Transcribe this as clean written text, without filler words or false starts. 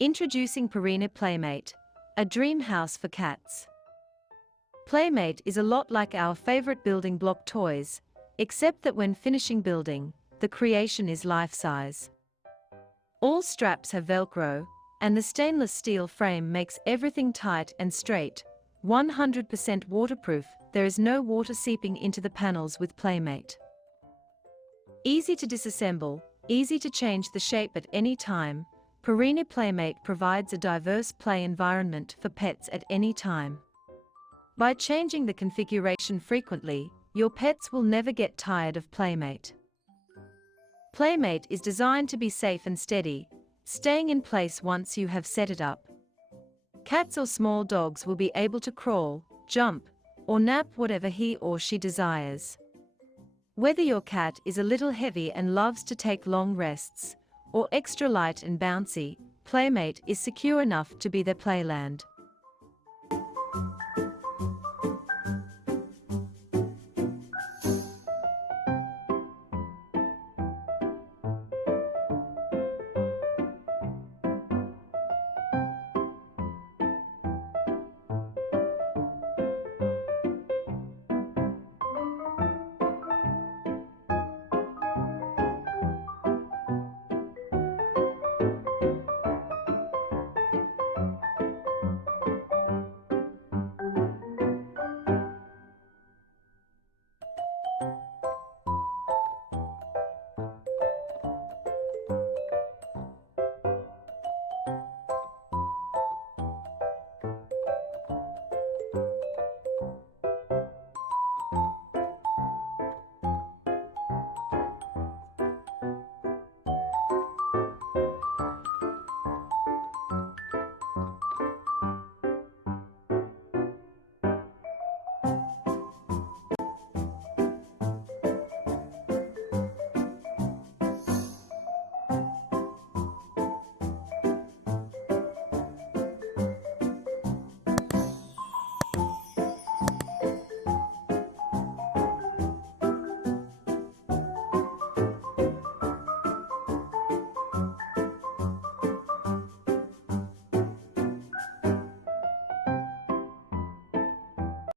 Introducing Purrini Playmate, a dream house for cats. Playmate is a lot like our favorite building block toys, except that when finishing building, the creation is life-size. All straps have Velcro, and the stainless steel frame makes everything tight and straight. 100% waterproof, there is no water seeping into the panels with Playmate. Easy to disassemble, easy to change the shape at any time, Purrini Playmate provides a diverse play environment for pets at any time. By changing the configuration frequently, your pets will never get tired of Playmate. Playmate is designed to be safe and steady, staying in place once you have set it up. Cats or small dogs will be able to crawl, jump, or nap whatever he or she desires. Whether your cat is a little heavy and loves to take long rests, or extra light and bouncy, Playmate is secure enough to be their playland.